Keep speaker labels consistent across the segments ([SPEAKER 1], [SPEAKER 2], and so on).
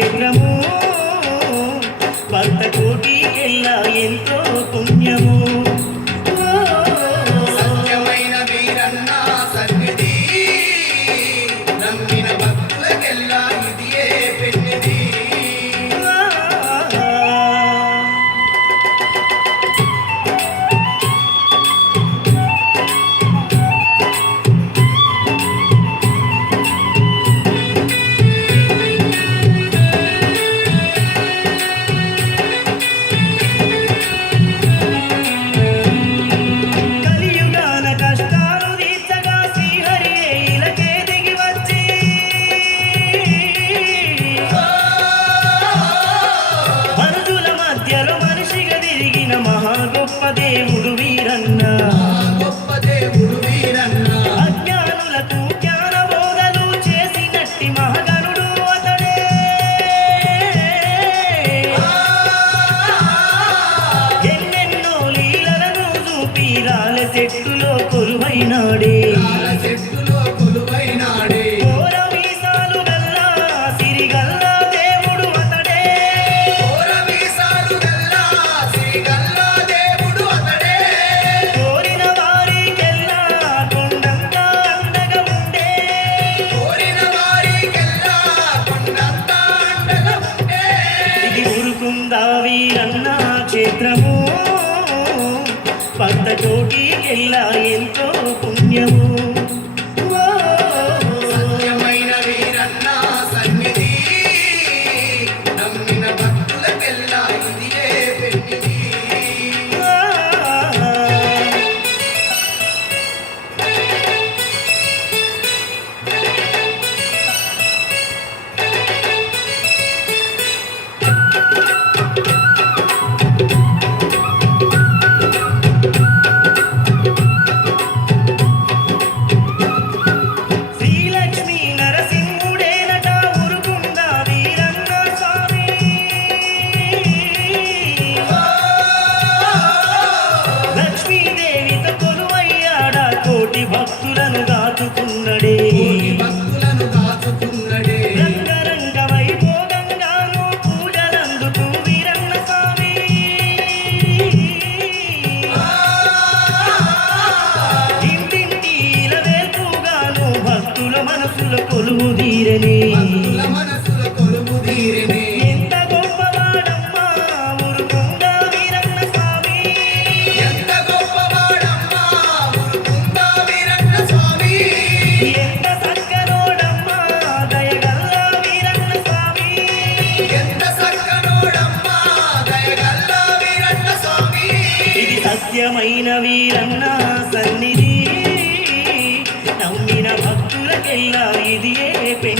[SPEAKER 1] కేంద్రము భక్త కోటి ఎలా ఎంతో పుణ్యము. సత్యమైన వీరన్నా గొప్ప దేవుడు వీరన్న.
[SPEAKER 2] గొప్ప దేవుడు వీరన్న.
[SPEAKER 1] అజ్ఞానులకు జ్ఞానబోధలు చేసినట్టి మహగనుడు అతడే. ఎన్నెన్నో లీలలను చూపి రాలె చెట్టులో కొలువైనాడే. జోడి ఎలా ఎంతో அமைதியே பெண்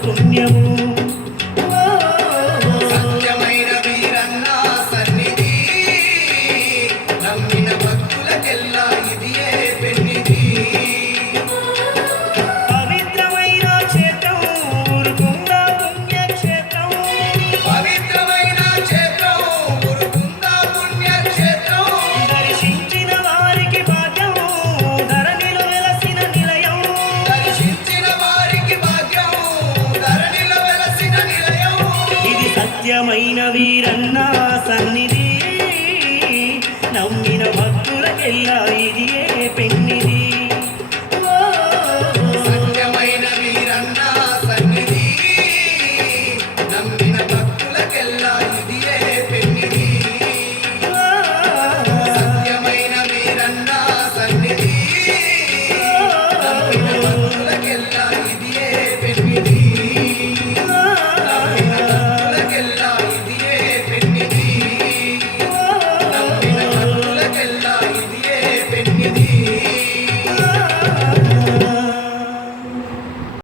[SPEAKER 1] con mi amor.